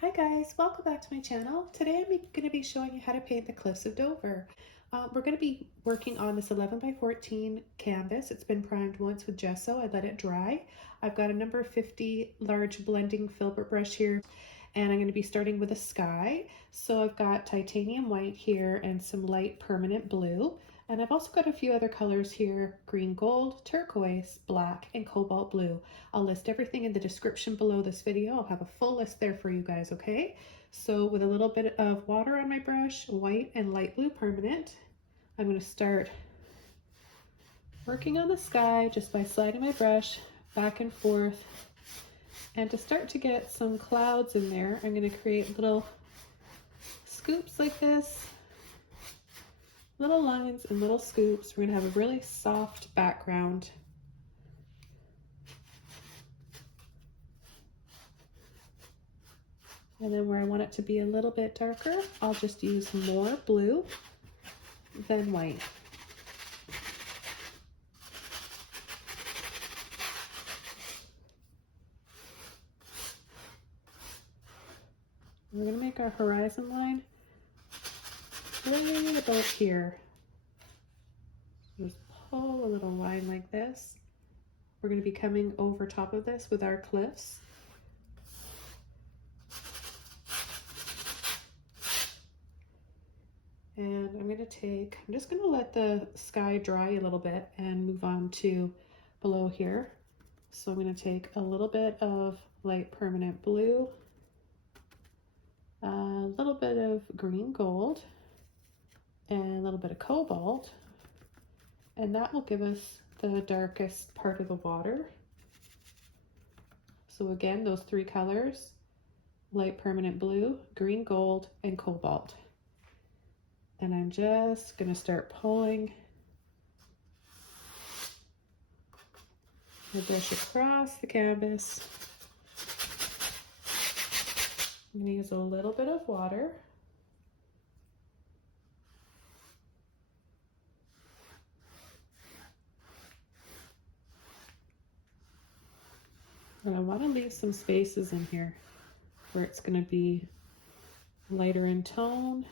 Hi guys, welcome back to my channel. Today I'm going to be showing you how to paint the Cliffs of Dover. We're going to be working on this 11 by 14 canvas. It's been primed once with gesso. I let it dry. I've got a number 50 large blending filbert brush here, and I'm going to be starting with a sky. So I've got titanium white here and some light permanent blue. And I've also got a few other colors here: green gold, turquoise, black, and cobalt blue. I'll list everything in the description below this video. I'll have a full list there for you guys, okay? So with a little bit of water on my brush, white and light blue permanent, I'm going to start working on the sky just by sliding my brush back and forth. And to start to get some clouds in there, I'm going to create little scoops like this. Little lines and little scoops. We're going to have a really soft background. And then where I want it to be a little bit darker, I'll just use more blue than white. We're going to make our horizon line right about here. Just pull a little line like this. We're going to be coming over top of this with our cliffs. And I'm just going to let the sky dry a little bit and move on to below here. So I'm going to take a little bit of light permanent blue, a little bit of green gold, and a little bit of cobalt, and that will give us the darkest part of the water. So again, those three colors: light permanent blue, green gold, and cobalt. And I'm just going to start pulling my brush across the canvas. I'm going to use a little bit of water. And I want to leave some spaces in here where it's going to be lighter in tone,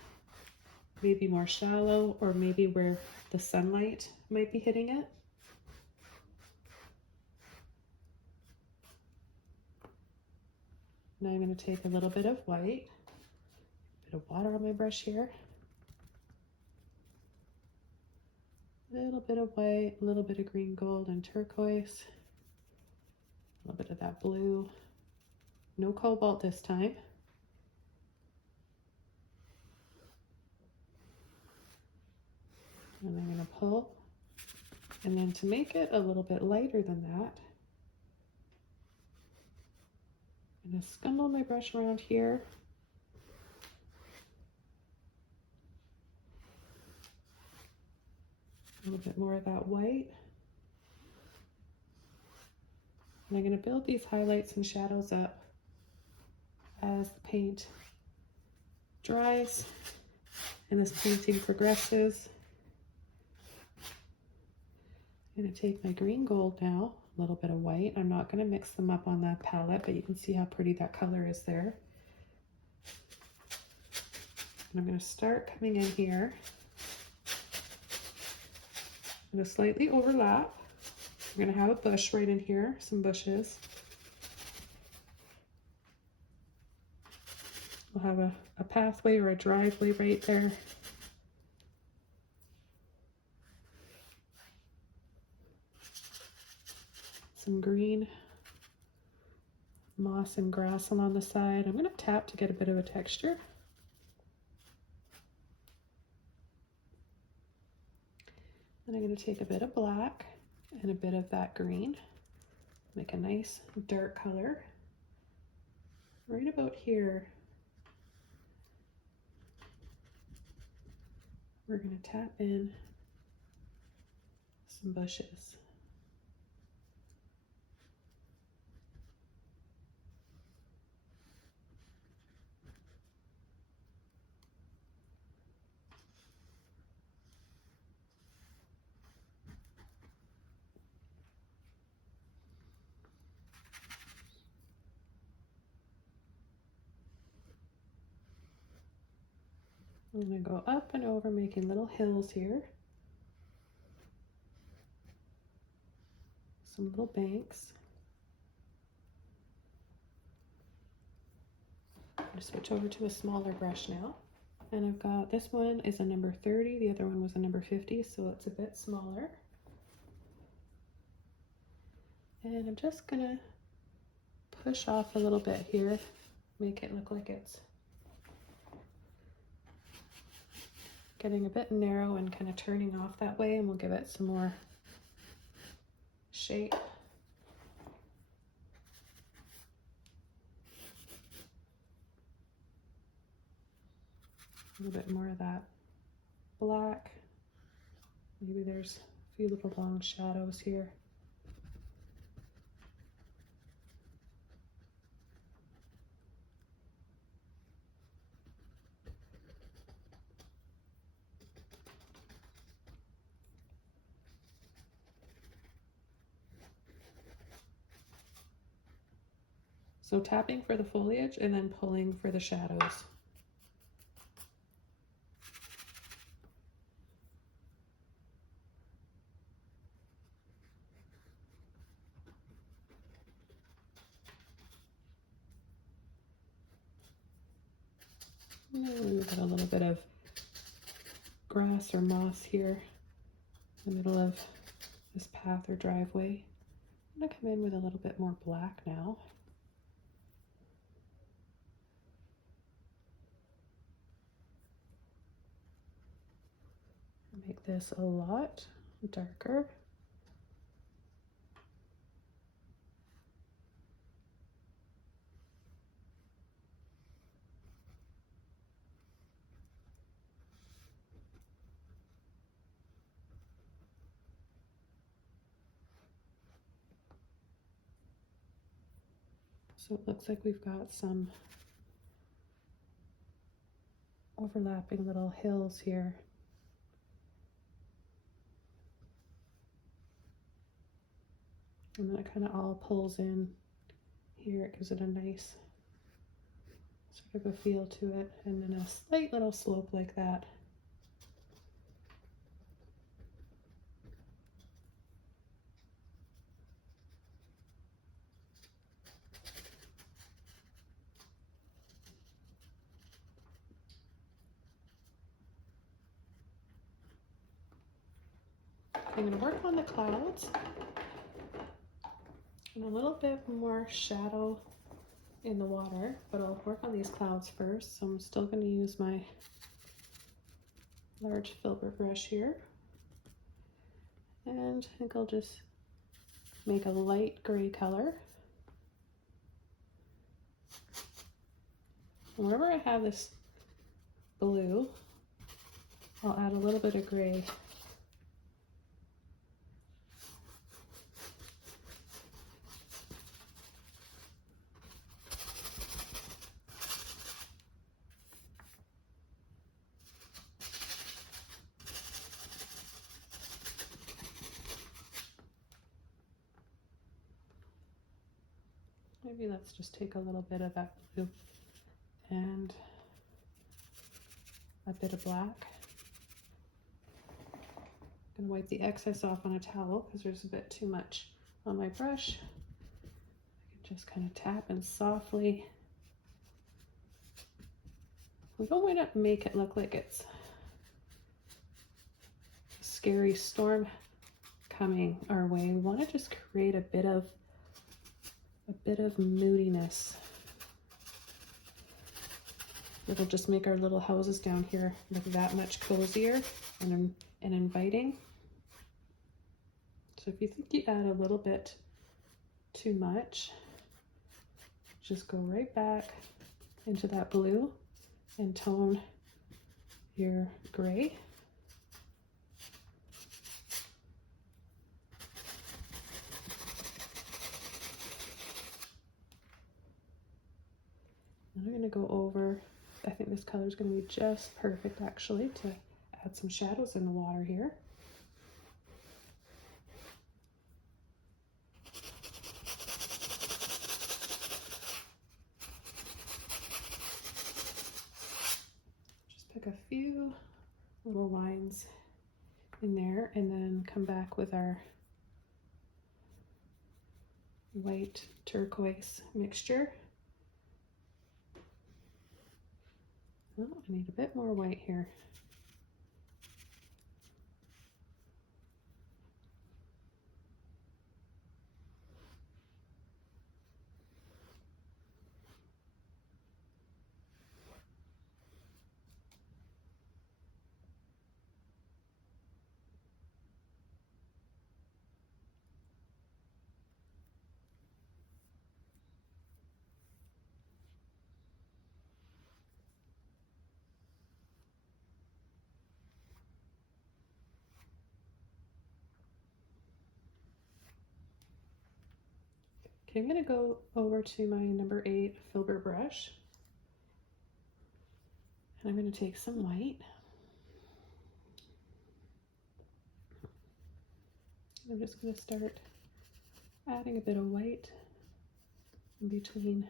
maybe more shallow, or maybe where the sunlight might be hitting it. Now I'm going to take a little bit of white, a bit of water on my brush here, a little bit of white, a little bit of green gold and turquoise, a little bit of that blue, no cobalt this time. And I'm going to pull, and then to make it a little bit lighter than that, I'm going to scumble my brush around here. A little bit more of that white. And I'm going to build these highlights and shadows up as the paint dries and this painting progresses. I'm going to take my green gold now, a little bit of white. I'm not going to mix them up on that palette, but you can see how pretty that color is there. And I'm going to start coming in here. I'm going to slightly overlap. We're going to have a bush right in here, some bushes. We'll have a pathway or a driveway right there. Some green moss and grass along the side. I'm going to tap to get a bit of a texture. And I'm going to take a bit of black and a bit of that green, make a nice dark color right about here. We're going to tap in some bushes. I'm going to go up and over, making little hills here. Some little banks. I'm going to switch over to a smaller brush now. And I've got, this one is a number 30, the other one was a number 50, so it's a bit smaller. And I'm just going to push off a little bit here, make it look like it's getting a bit narrow and kind of turning off that way, and we'll give it some more shape. A little bit more of that black. Maybe there's a few little long shadows here. So tapping for the foliage and then pulling for the shadows. And we've got a little bit of grass or moss here in the middle of this path or driveway. I'm going to come in with a little bit more black now. Make this a lot darker. So it looks like we've got some overlapping little hills here. And then it kind of all pulls in here. It gives it a nice sort of a feel to it. And then a slight little slope like that. I'm going to work on the clouds and a little bit more shadow in the water, but I'll work on these clouds first. So I'm still going to use my large filbert brush here, and I think I'll just make a light gray color. And wherever I have this blue, I'll add a little bit of gray. Maybe let's just take a little bit of that blue and a bit of black. I'm going to wipe the excess off on a towel because there's a bit too much on my brush. I can just kind of tap and softly. We don't want to make it look like it's a scary storm coming our way. We want to just create a bit of moodiness. It'll just make our little houses down here look that much cozier and inviting. So if you think you add a little bit too much, just go right back into that blue and tone your gray. Then I'm going to go over, I think this color is going to be just perfect actually to add some shadows in the water here. Just pick a few little lines in there and then come back with our white turquoise mixture. Oh, I need a bit more white here. Okay, I'm going to go over to my number 8 filbert brush, and I'm going to take some white. I'm just going to start adding a bit of white in between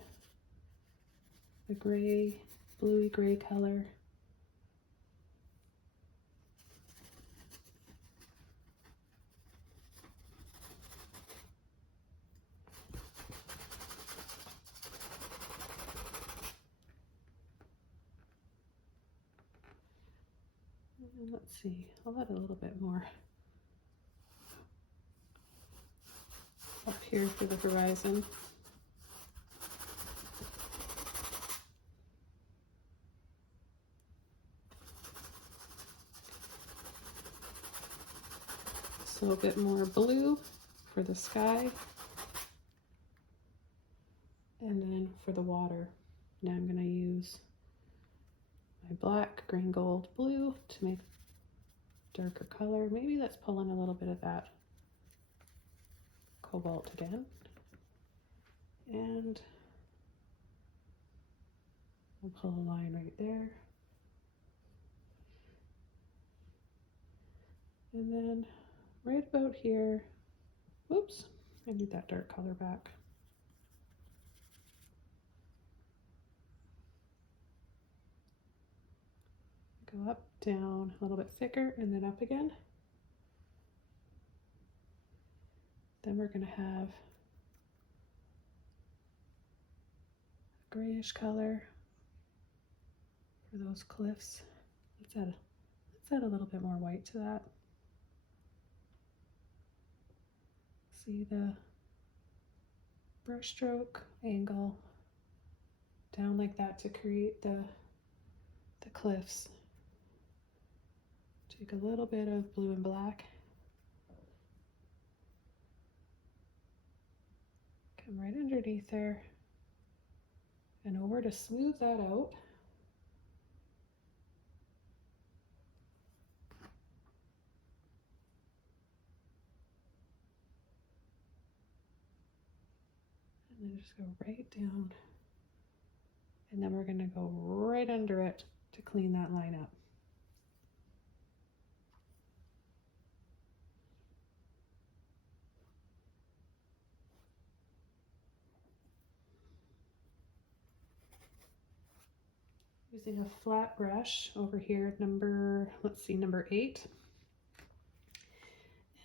the gray, bluey gray color. And let's see, I'll add a little bit more up here for the horizon. So a bit more blue for the sky. And then for the water, now I'm going to use my black, green, gold, blue to make darker color. Maybe let's pull in a little bit of that cobalt again. And we'll pull a line right there. And then right about here, whoops, I need that dark color back. Go up, down, a little bit thicker, and then up again. Then we're going to have a grayish color for those cliffs. Let's add a little bit more white to that. See the brush stroke angle down like that to create the cliffs. Take a little bit of blue and black. Come right underneath there and over to smooth that out. And then just go right down. And then we're going to go right under it to clean that line up. Using a flat brush over here, number 8.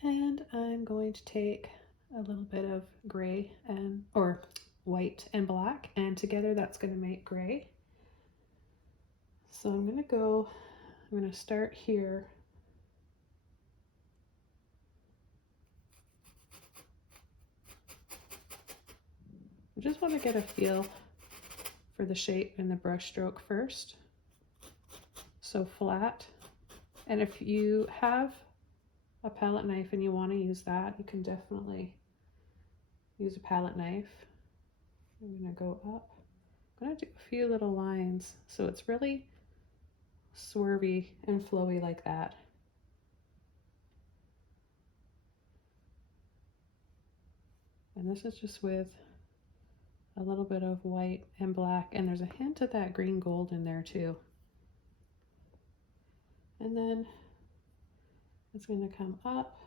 And I'm going to take a little bit of gray or white and black, and together that's going to make gray. So I'm going to start here. I just want to get a feel for the shape and the brush stroke first. So flat. And if you have a palette knife and you want to use that, you can definitely use a palette knife. I'm going to go up. I'm going to do a few little lines so it's really swervy and flowy like that. And this is just with a little bit of white and black, and there's a hint of that green gold in there too. And then it's going to come up.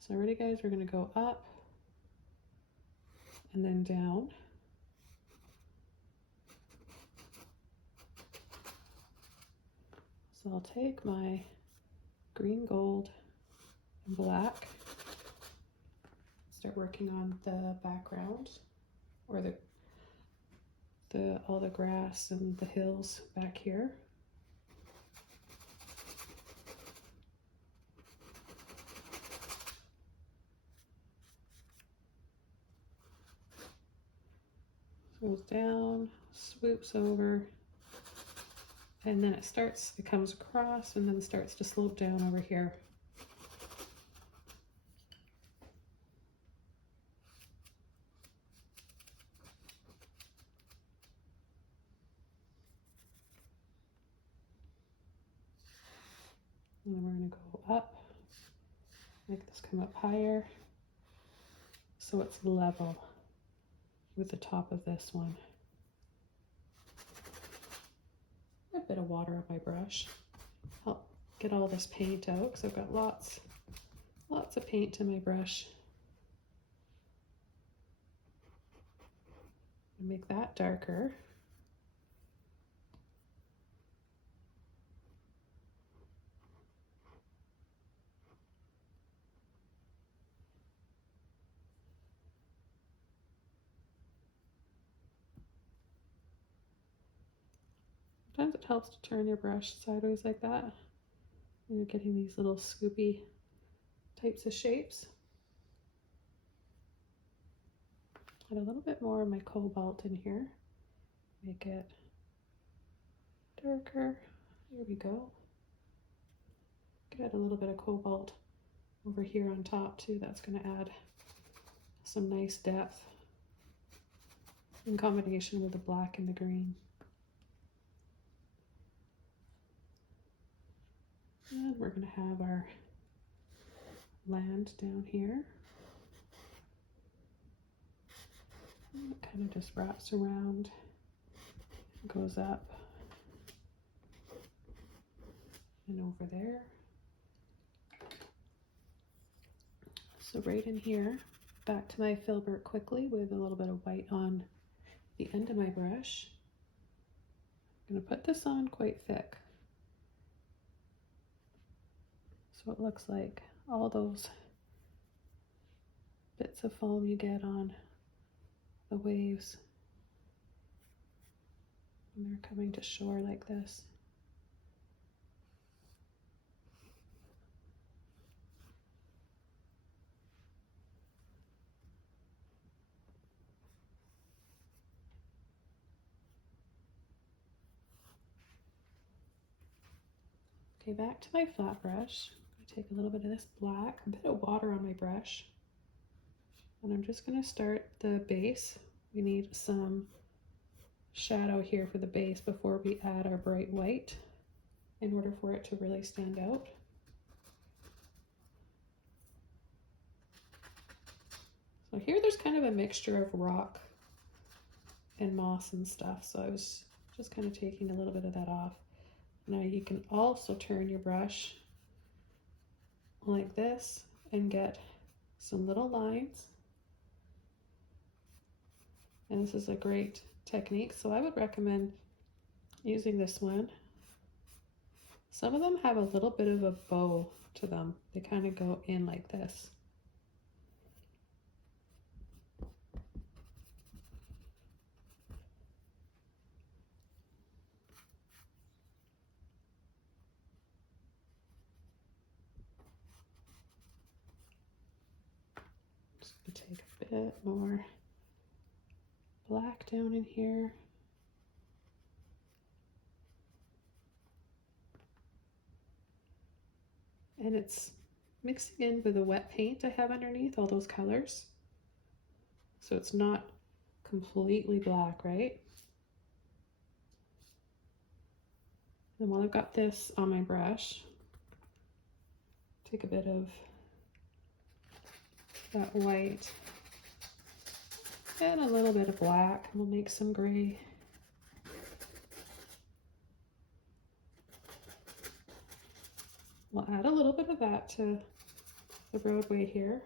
So ready guys, we're going to go up and then down. So I'll take my green, gold, and black, start working on the background, or all the grass and the hills back here. Goes down, swoops over, and then it comes across and then starts to slope down over here. And then we're going to go up, make this come up higher so it's level with the top of this one. A bit of water on my brush. Help get all this paint out because I've got lots of paint in my brush. And make that darker. Sometimes it helps to turn your brush sideways like that when you're getting these little scoopy types of shapes. Add a little bit more of my cobalt in here. Make it darker. There we go. Could add a little bit of cobalt over here on top too. That's going to add some nice depth in combination with the black and the green. And we're going to have our land down here. And it kind of just wraps around, goes up and over there. So right in here, back to my filbert quickly with a little bit of white on the end of my brush. I'm going to put this on quite thick. So it looks like all those bits of foam you get on the waves when they're coming to shore like this. Okay, back to my flat brush. I'm going to take a little bit of this black, a bit of water on my brush, and I'm just going to start the base. We need some shadow here for the base before we add our bright white in order for it to really stand out. So here there's kind of a mixture of rock and moss and stuff, so I was just kind of taking a little bit of that off. Now you can also turn your brush like this and get some little lines. And this is a great technique, so I would recommend using this one. Some of them have a little bit of a bow to them. They kind of go in like this. Just gonna take a bit more black down in here. And it's mixing in with the wet paint I have underneath, all those colors. So it's not completely black, right? And while I've got this on my brush, take a bit of that white and a little bit of black, and we'll make some gray. We'll add a little bit of that to the roadway here.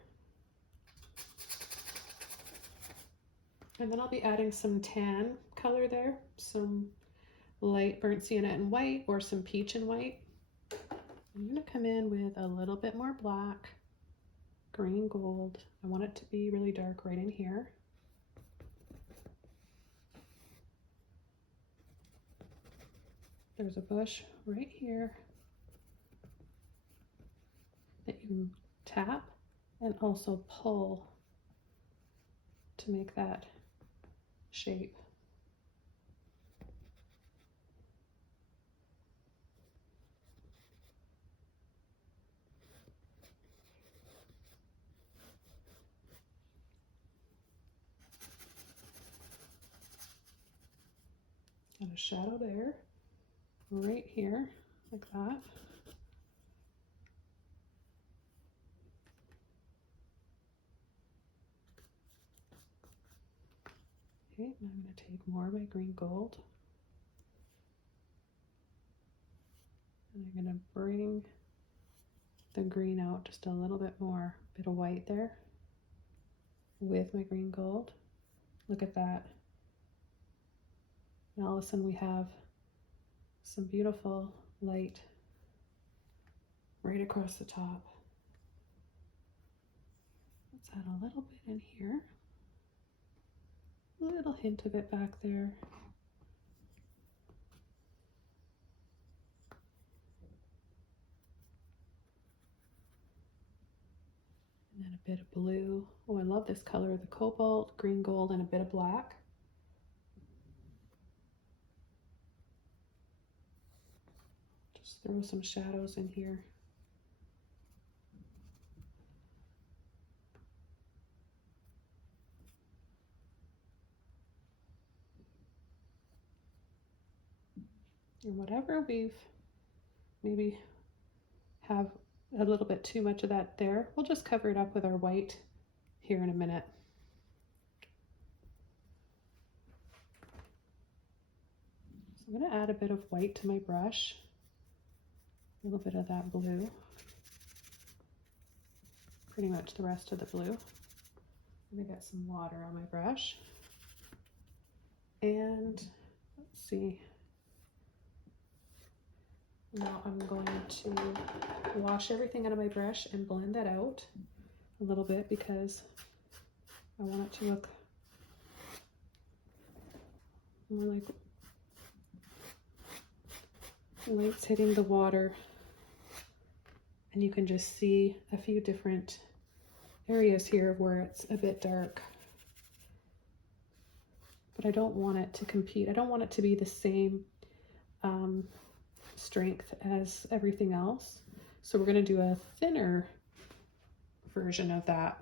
And then I'll be adding some tan color there, some light burnt sienna and white or some peach and white. I'm going to come in with a little bit more black, green gold. I want it to be really dark right in here. There's a bush right here that you can tap and also pull to make that shape. And a shadow there, right here, like that. Okay, and I'm going to take more of my green gold. And I'm going to bring the green out just a little bit more. Bit of white there with my green gold. Look at that. And all of a sudden we have some beautiful light right across the top. Let's add a little bit in here. A little hint of it back there. And then a bit of blue. Oh, I love this color, the cobalt, green gold, and a bit of black. Just throw some shadows in here. And whatever we've maybe have a little bit too much of that there, we'll just cover it up with our white here in a minute. So I'm going to add a bit of white to my brush, a little bit of that blue, pretty much the rest of the blue. I'm going to get some water on my brush. And let's see. Now I'm going to wash everything out of my brush and blend that out a little bit because I want it to look more like light's hitting the water, and you can just see a few different areas here where it's a bit dark. But I don't want it to compete. I don't want it to be the same strength as everything else. So we're going to do a thinner version of that.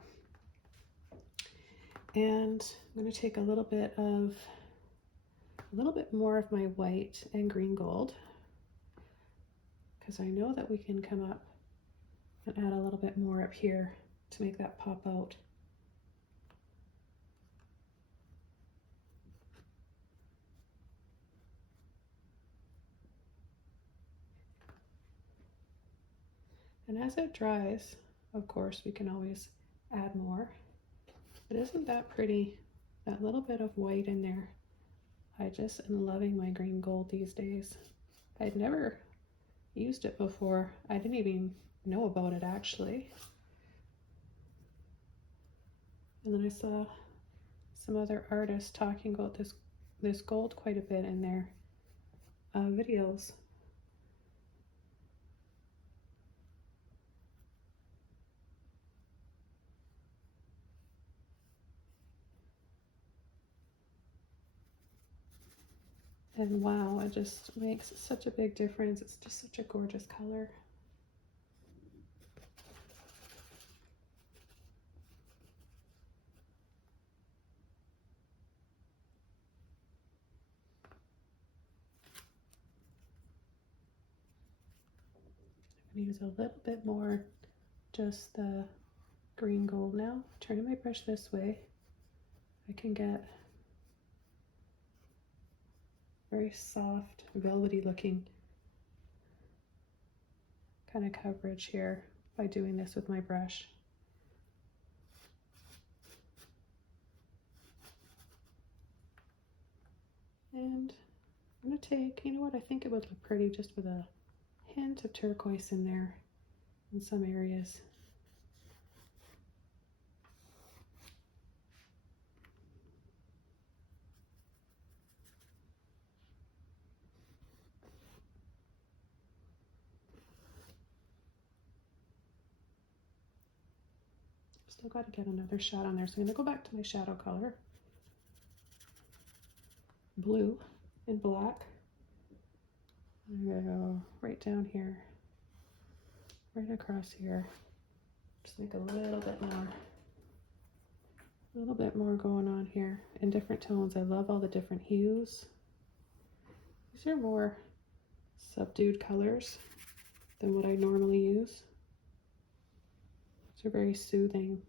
And I'm going to take a little bit more of my white and green gold, because I know that we can come up and add a little bit more up here to make that pop out. And as it dries, of course, we can always add more. But isn't that pretty? That little bit of white in there. I just am loving my green gold these days. I'd never used it before. I didn't even know about it actually. And then I saw some other artists talking about this gold quite a bit in their videos. And wow, it just makes such a big difference. It's just such a gorgeous color. I'm going to use a little bit more, just the green gold now. Turning my brush this way, I can get very soft, velvety looking kind of coverage here by doing this with my brush. And I'm going to take, you know what, I think it would look pretty just with a hint of turquoise in there in some areas. Still got to get another shot on there, so I'm going to go back to my shadow color, blue and black. I'm going to go right down here, right across here. Just make a little bit more going on here in different tones. I love all the different hues. These are more subdued colors than what I normally use. These are very soothing.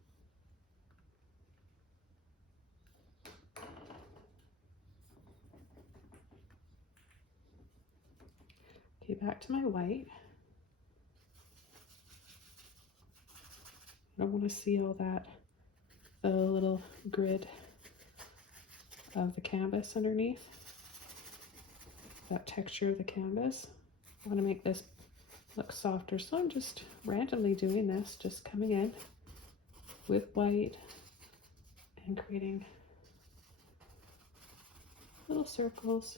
Okay, back to my white. I don't want to see all that, the little grid of the canvas underneath, that texture of the canvas. I want to make this look softer, so I'm just randomly doing this, just coming in with white and creating little circles,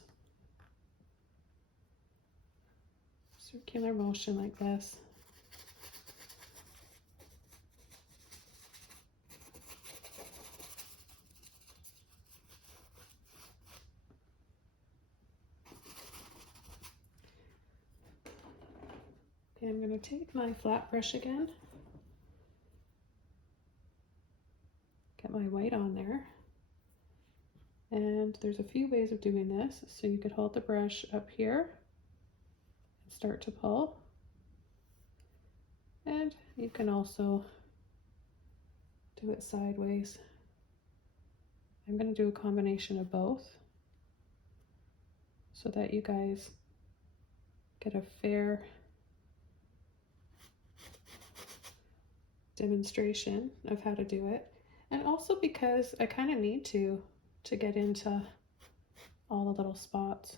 circular motion like this. Okay, I'm going to take my flat brush again, get my white on there, and there's a few ways of doing this. So you could hold the brush up here and start to pull, and you can also do it sideways. I'm going to do a combination of both so that you guys get a fair demonstration of how to do it, and also because I kind of need to get into all the little spots.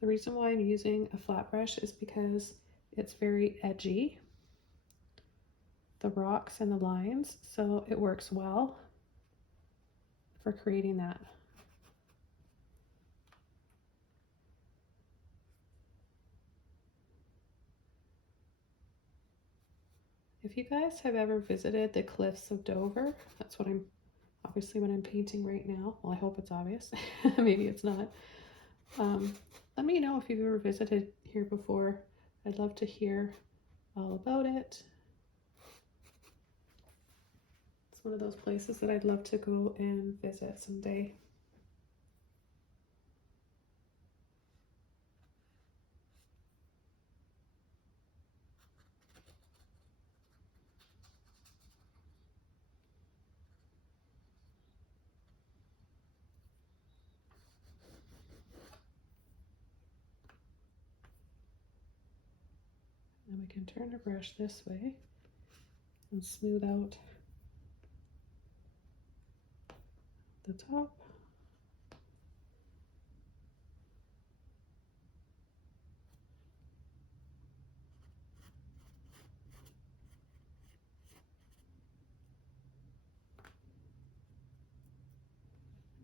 The reason why I'm using a flat brush is because it's very edgy, the rocks and the lines, so it works well for creating that. If you guys have ever visited the cliffs of Dover, that's what I'm, obviously what I'm painting right now. Well, I hope it's obvious. Maybe it's not. Let me know if you've ever visited here before. I'd love to hear all about it. It's one of those places that I'd love to go and visit someday. And we can turn the brush this way and smooth out the top.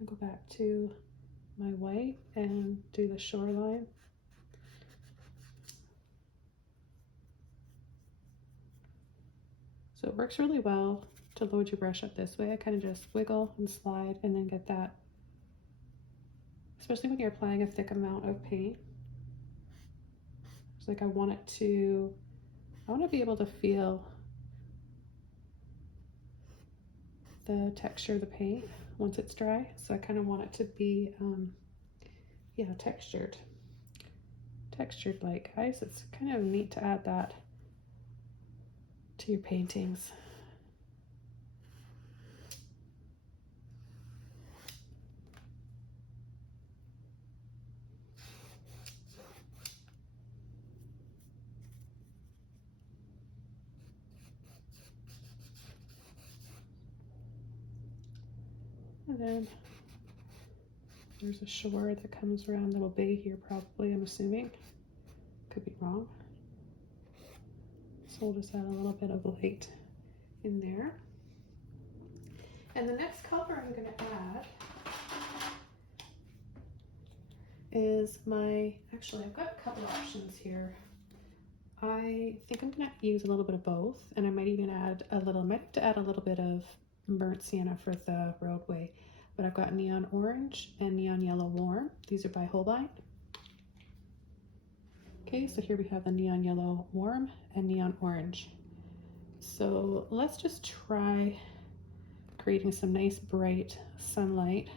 I'll go back to my white and do the shoreline. So it works really well to load your brush up this way. I kind of just wiggle and slide and then get that, especially when you're applying a thick amount of paint. It's like I want to be able to feel the texture of the paint once it's dry. So I kind of want it to be, yeah, textured like, guys. It's kind of neat to add that to your paintings. And then there's a shore that comes around, little bay here probably, I'm assuming. Could be wrong. So we'll just add a little bit of light in there. And the next color I'm going to add is actually I've got a couple options here. I think I'm going to use a little bit of both, and I might even add a little, might have to add a little bit of burnt sienna for the roadway. But I've got neon orange and neon yellow warm. These are by Holbein. Okay, so here we have the neon yellow warm and neon orange. So let's just try creating some nice bright sunlight.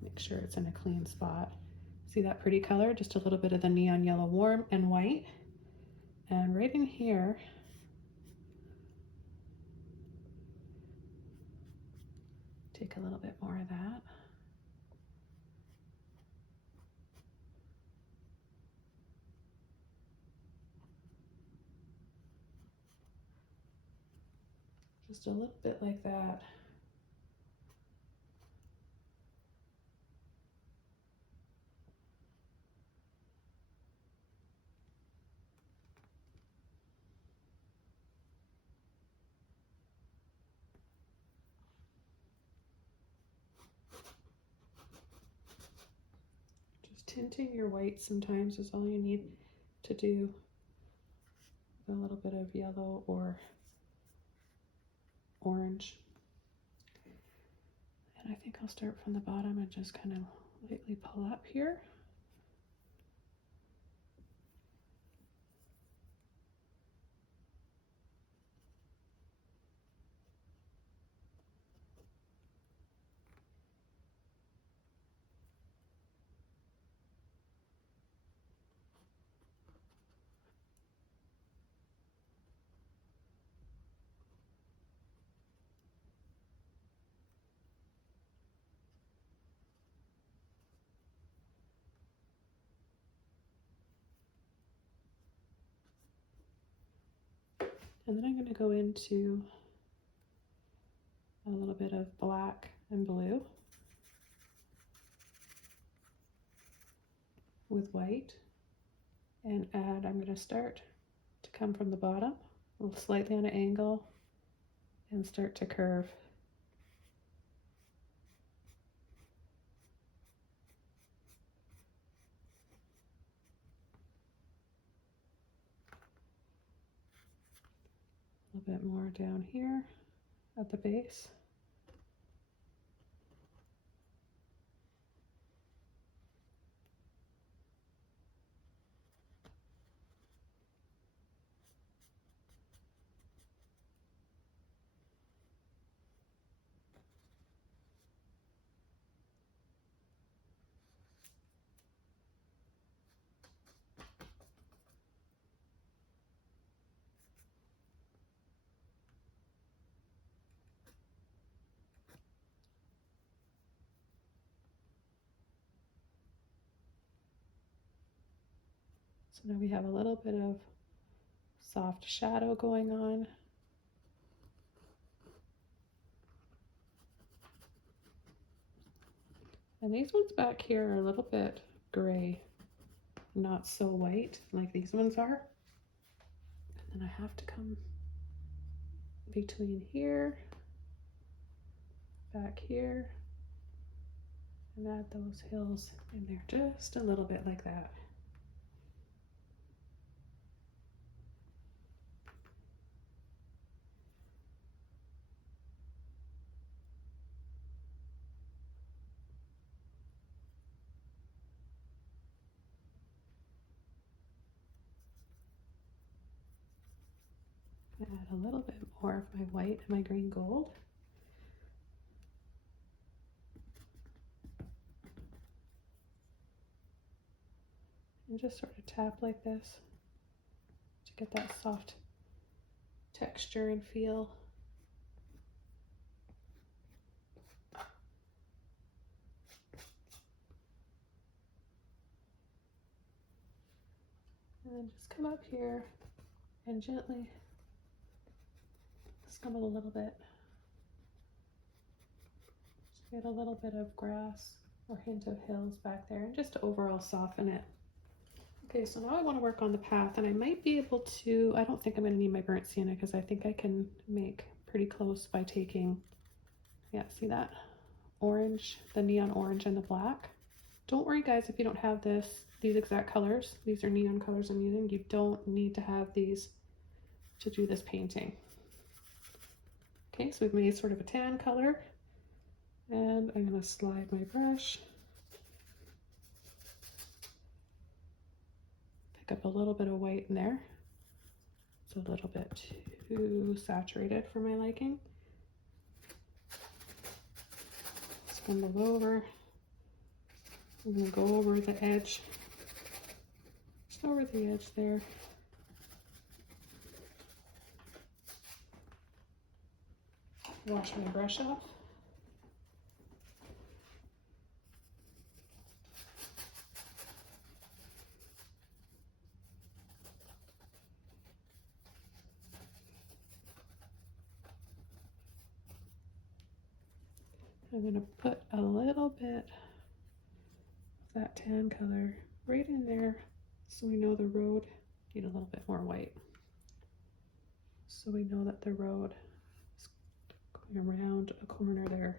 Make sure it's in a clean spot. See that pretty color? Just a little bit of the neon yellow warm and white. And right in here, take a little bit more of that. Just a little bit like that. Just tinting your white sometimes is all you need to do. A little bit of yellow or orange. And I think I'll start from the bottom and just kind of lightly pull up here. And then I'm going to go into a little bit of black and blue with white and add, I'm going to start to come from the bottom, a little slightly on an angle, and start to curve. A little bit more down here at the base. So now we have a little bit of soft shadow going on. And these ones back here are a little bit gray, not so white like these ones are. And then I have to come between here, back here, and add those hills in there just a little bit like that. Add a little bit more of my white and my green gold. And just sort of tap like this to get that soft texture and feel. And then just come up here and gently scum it a little bit. Just get a little bit of grass or hint of hills back there, and just to overall soften it. Okay, so now I want to work on the path, and I might be able to, I don't think I'm going to need my burnt sienna because I think I can make pretty close by taking, yeah, see that? Orange, the neon orange and the black. Don't worry guys if you don't have these exact colors. These are neon colors I'm using. You don't need to have these to do this painting. Okay, so we've made sort of a tan color, and I'm going to slide my brush. Pick up a little bit of white in there. It's a little bit too saturated for my liking. Scumble over. I'm going to go over the edge. Just over the edge there. Wash my brush off. I'm going to put a little bit of that tan color right in there so we know the road, need a little bit more white. So we know that the road is going around a corner there.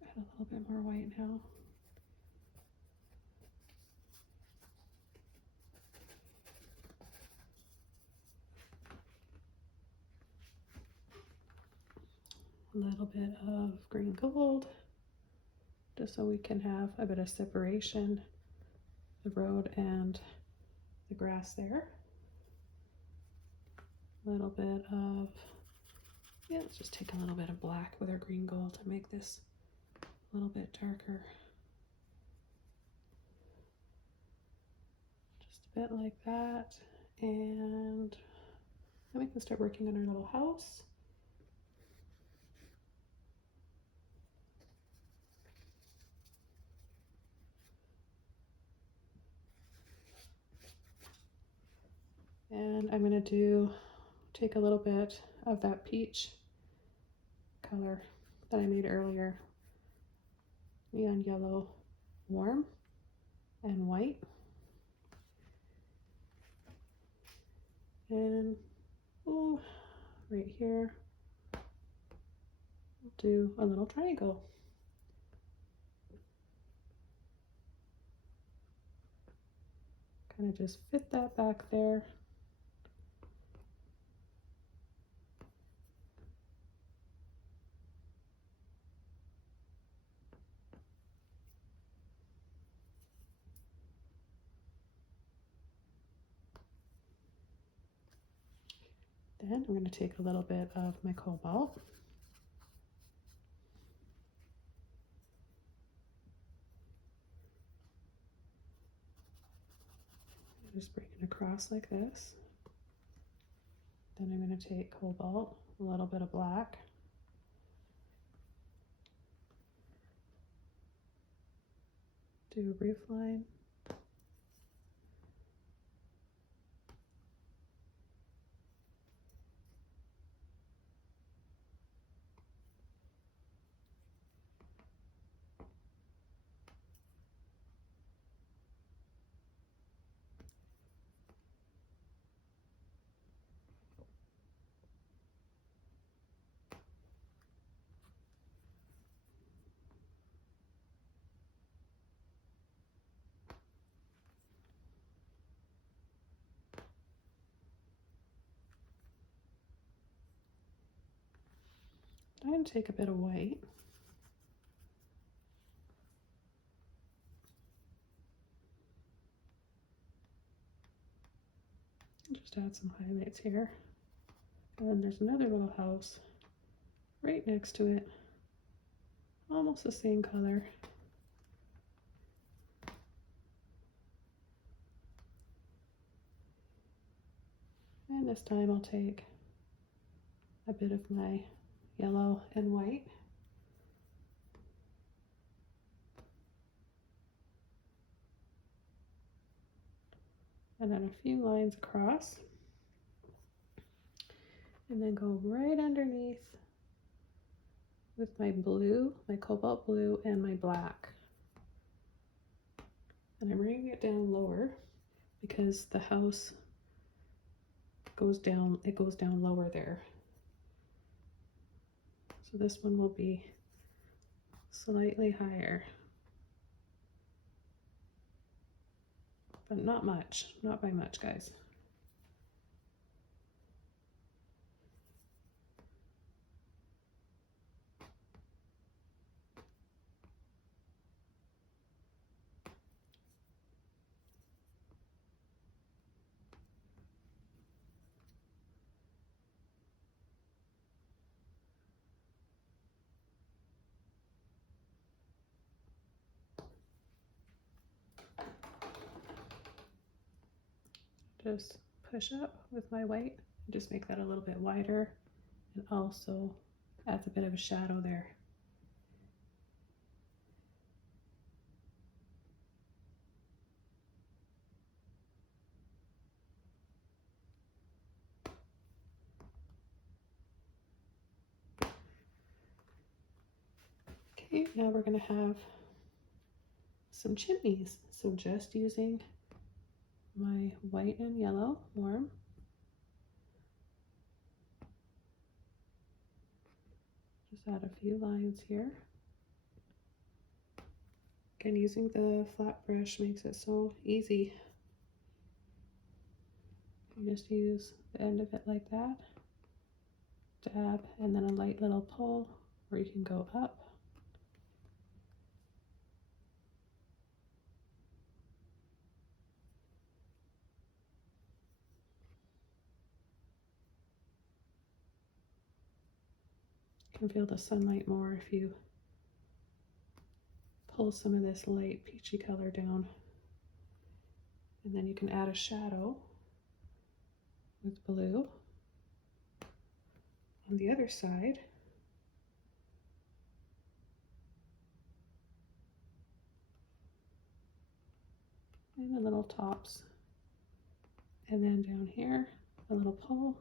Add a little bit more white now. A little bit of green gold, just so we can have a bit of separation, the road and the grass there. A little bit of, yeah, let's just take a little bit of black with our green gold to make this a little bit darker. Just a bit like that. And then we can start working on our little house. And I'm going to take a little bit of that peach color that I made earlier, neon yellow, warm, and white. And right here, we'll do a little triangle. Kind of just fit that back there. Then I'm going to take a little bit of my Cobalt. Just bring it across like this. Then I'm going to take Cobalt, a little bit of black. Do a roof line. I'm going to take a bit of white. Just add some highlights here. And then there's another little house right next to it. Almost the same color. And this time I'll take a bit of my yellow and white. And then a few lines across. And then go right underneath with my blue, my cobalt blue, and my black. And I'm bringing it down lower because the house goes down, it goes down lower there. So this one will be slightly higher, but not much, not by much, guys. Just push up with my white and just make that a little bit wider. It also adds a bit of a shadow there. Okay, now we're going to have some chimneys. So just using my white and yellow warm. Just add a few lines here. Again, using the flat brush makes it so easy. You just use the end of it like that, dab, and then a light little pull, or you can go up. You can feel the sunlight more if you pull some of this light peachy color down. And then you can add a shadow with blue on the other side. And the little tops. And then down here, a little pull.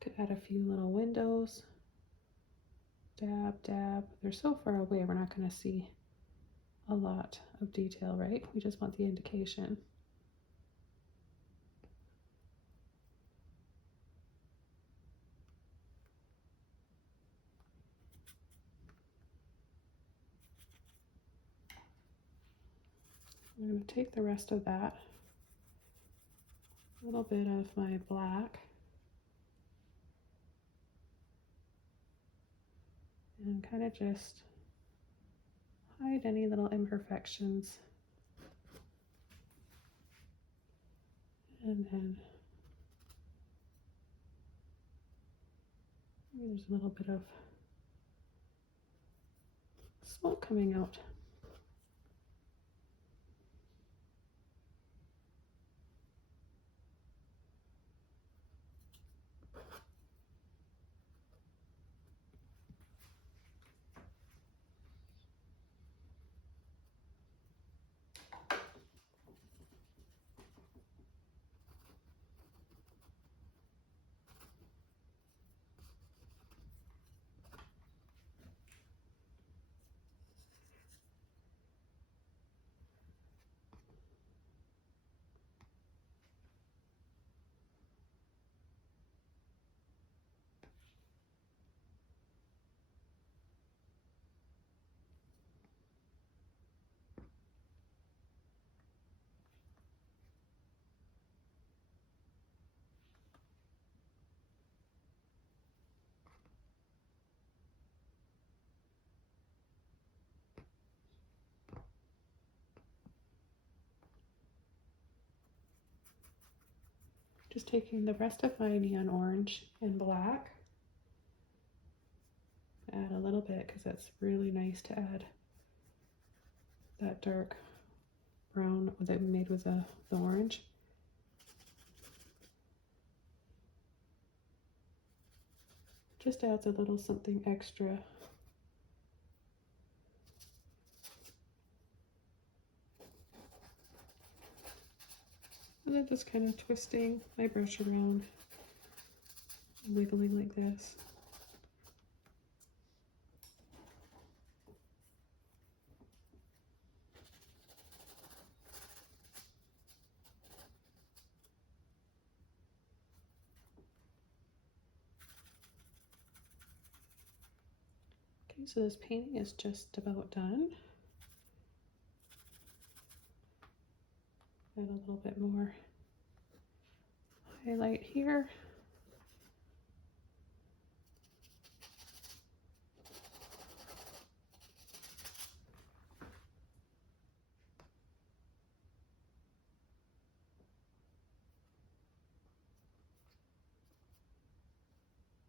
Could add a few little windows. Dab, dab. They're so far away, we're not going to see a lot of detail, right? We just want the indication. I'm going to take the rest of that, a little bit of my black, and kind of just hide any little imperfections. And then there's a little bit of smoke coming out. Just taking the rest of my neon orange and black, add a little bit because that's really nice to add that dark brown that we made with the orange. Just adds a little something extra. And then just kind of twisting my brush around wiggling like this. Okay, so this painting is just about done. Add a little bit more highlight here.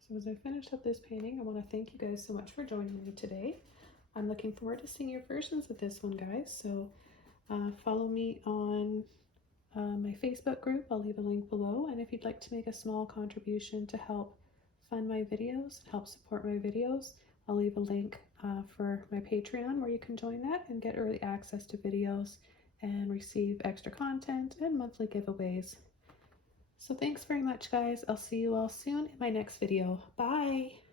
So as I finish up this painting, I want to thank you guys so much for joining me today. I'm looking forward to seeing your versions of this one, guys. So follow me on my Facebook group. I'll leave a link below. And if you'd like to make a small contribution to help fund my videos, help support my videos, I'll leave a link for my Patreon where you can join that and get early access to videos and receive extra content and monthly giveaways. So thanks very much, guys. I'll see you all soon in my next video. Bye!